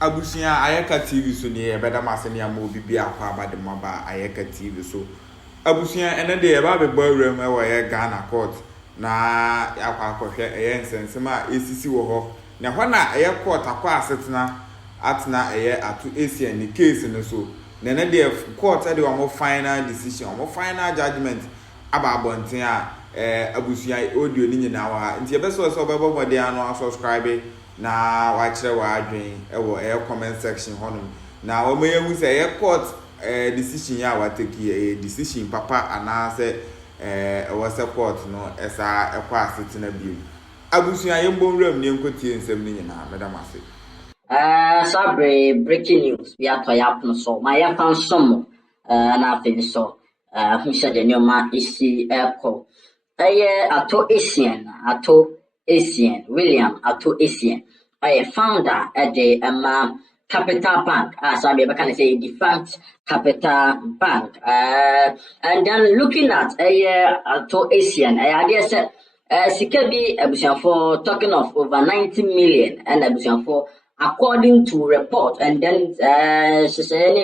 Abusia ayeka TV so ne e beda masene ya mo bibia kwa abade maba ayeka TV so abusia ene de e ba be bawrem e wo ye Ghana court na yakwa akohwe eye nsensema esisi wo ho na ho na eye court akwa asetena atena eye atu Essien ni case no so na ene de court e de wo final decision wo final judgment aba abonten a abusia audio ni nyina wa nti e be so bebo mode ano subscribe na wachire wa adwen ewo comment section honum na o me hu say court decision ya wa take decision papa ana say was a court no esa ekwa asetina biu abusuan yembo nwram ne nkotie nsem ni nyina madam ase sabre breaking news we are to happen so my fan some na fin so hu sha de nyoma isi eko ato Essien William ato Essien founder at the Capital Bank, as I can say, defunct Capital Bank. And then looking at to Essien, I guess Sikebi for talking of over 90 million and for according to report, and then she said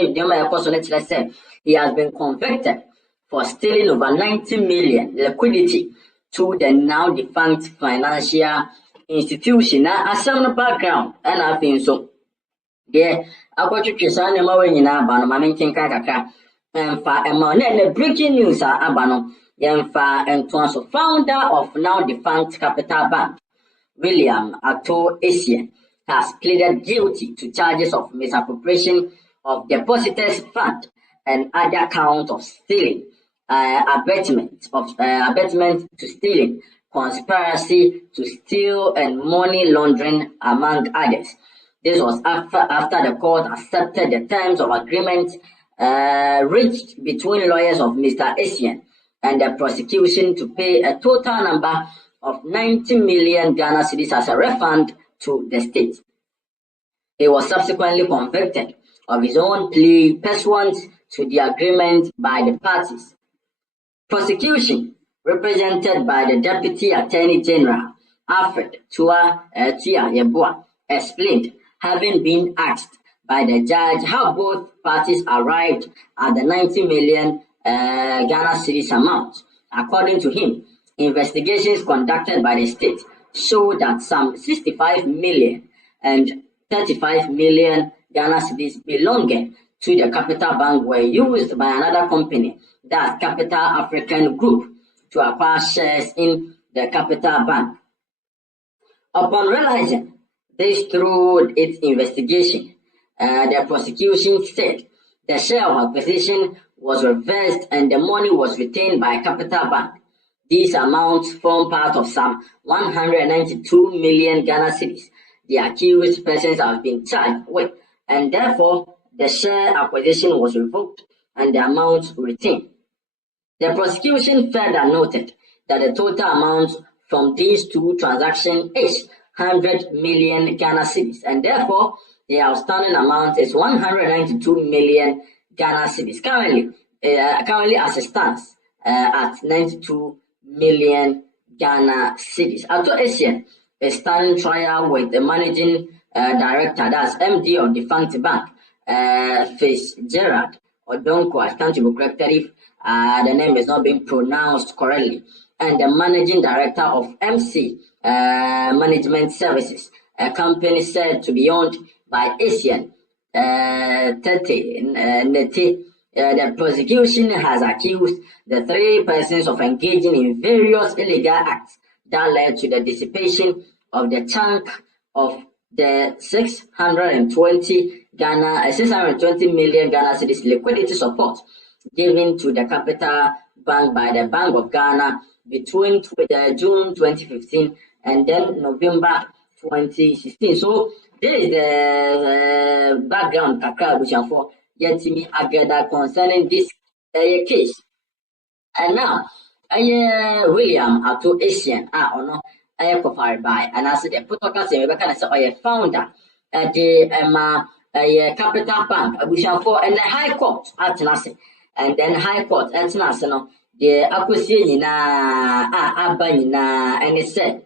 he has been convicted for stealing over 90 million liquidity to the now defunct financial institution. Now, as some background, and I think so. Yeah, I got to try to know when you know about my making kaka. And for a man, the breaking news are abano. Yemfa and Twanso, founder of now defunct Capital Bank, William Ato Essien, has pleaded guilty to charges of misappropriation of depositors' fund and other count of stealing, abetment to stealing, conspiracy to steal, and money laundering, among others. This was after the court accepted the terms of agreement reached between lawyers of Mr. Essien and the prosecution to pay a total number of 90 million Ghana cedis as a refund to the state. He was subsequently convicted of his own plea pursuant to the agreement by the parties. Prosecution, represented by the Deputy Attorney General, Alfred Tua Yeboah, explained, having been asked by the judge how both parties arrived at the 90 million Ghana cedis amount. According to him, investigations conducted by the state show that some 65 million and 35 million Ghana cedis belonging to the Capital Bank were used by another company, that Capital African Group, to acquire shares in the Capital Bank. Upon realizing this through its investigation, the prosecution said the share of acquisition was reversed and the money was retained by Capital Bank. These amounts form part of some 192 million Ghana cedis the accused persons have been charged with, and therefore the share acquisition was revoked and the amount retained. The prosecution further noted that the total amount from these two transactions is 100 million Ghana cedis, and therefore the outstanding amount is 192 million Ghana cedis. Currently as it stands at 92 million Ghana cedis. Ato Essien is standing trial with the managing director, that's MD of the defunct bank, Fitzgerald Odonko. I stand to be corrected if the name is not being pronounced correctly, and the managing director of MC Management Services, a company said to be owned by Essien. The prosecution has accused the three persons of engaging in various illegal acts that led to the dissipation of the chunk of the 620 million Ghana cedis liquidity support given to the Capital Bank by the Bank of Ghana between June 2015 and then November 2016. So this is the background for Yetimi Agada concerning this case. And now, William Ato Essien, qualified by, and as the Putoka a founder at the Capital Bank, and the High Court at Nasi, and then High Court at Nasi, the acquisition Abanina, and it said,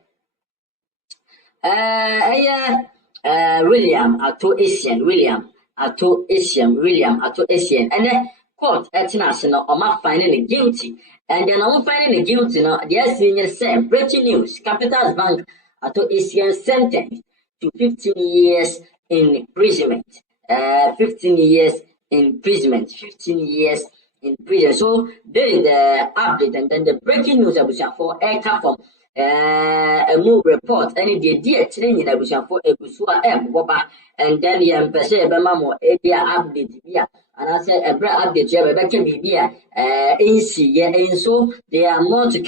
William Ato Essien, William Ato Essien, and then court international Oma finding guilty, and then I'm finding guilty. No, the senior said breaking news: Capital Bank Ato Essien sentenced to 15 years imprisonment. 15 years imprisonment. 15 years in prison. So there is the update, and then the breaking news for aircraft from a move report any the training for a and then Bemamo area update here. And I said a brand update and so there are more to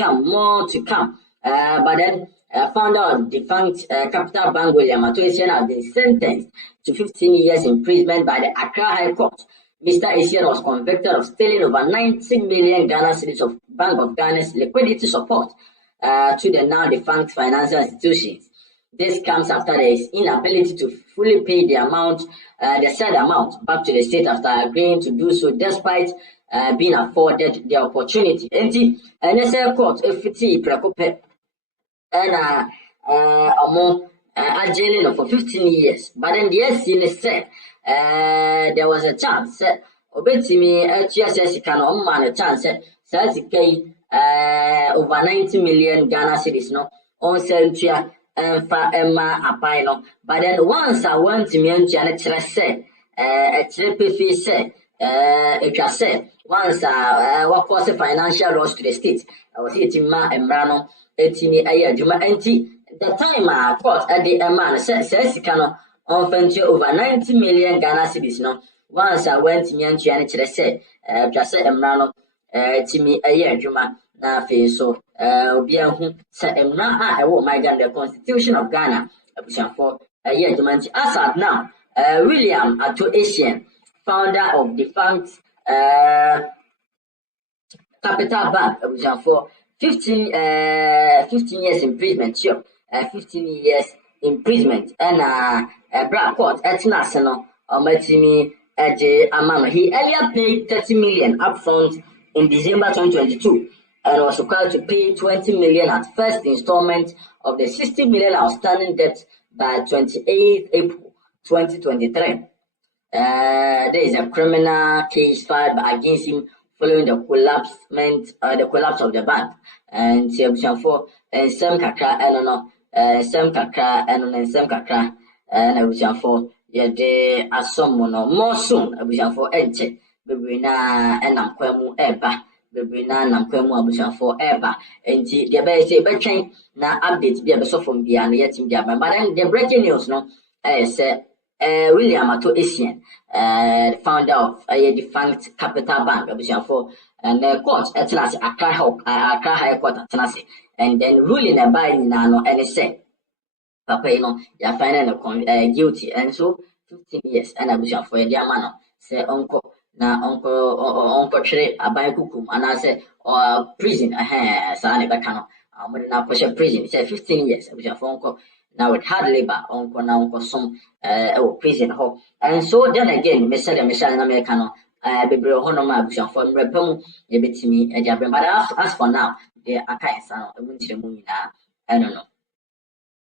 come. But then founder of defunct Capital Bank William Atoisian has been sentenced to 15 years imprisonment by the Accra High Court. Mr. Essien was convicted of stealing over 90 million Ghana cedis of Bank of Ghana's liquidity support to the now defunct financial institutions. This comes after his inability to fully pay the said amount back to the state after agreeing to do so despite being afforded the opportunity. And the court, if it's preoccupied, and jailing for 15 years. But then the Essien said there was a chance. Obetimi TSS can man a chance. Over 90 million Ghana cedis no on Centria and for Emma Apino. But then once I went to me and say a trippy say it was said once what was a financial loss to the state. I was eating ma and brano, 18 a year, Juma empty. The time I caught at the man says can on venture over 90 million Ghana cedis no. Once I went to me and say just say Emrano. Timmy a year, Juma, na face so, Obia who said, I will my gun the Constitution of Ghana, for a year, Juma. As of now, William Ato Essien, founder of defunct Capital Bank, for 15 years imprisonment, sure, 15 years imprisonment, and a black court at national, or Matimi. He earlier paid 30 million upfront in December 2022 and was required to pay 20 million at first installment of the 60 million outstanding debt by 28 April 2023. There is a criminal case filed against him following the collapse of the bank. And for some kakra and for yede asomono more soon abusiafo enche bebre na enam kwamu eba bebre na nam kwamu abusiafo eba enti de be say betwen na update bia be so from bia na yetim bia but then the breaking news no say William Ato Essien the founder of a defunct Capital Bank abusiafo and the court etlase Accra High Court etlase and then ruling by na no any say Papa, you're finding guilty, and so 15 years, and I wish for a dear man. Say, uncle, uncle, trade a buy cookum, and I say, or prison, son, I can't. I'm going to push a prison. Say 15 years, I wish for uncle. Now with hard labor, uncle, now uncle, some prison hall. And so then again, Michelle Americano, Baby Honoma, wish for Repum, a bit to me, a jab, but as for now, they are kind of, I went to the moon. I don't know.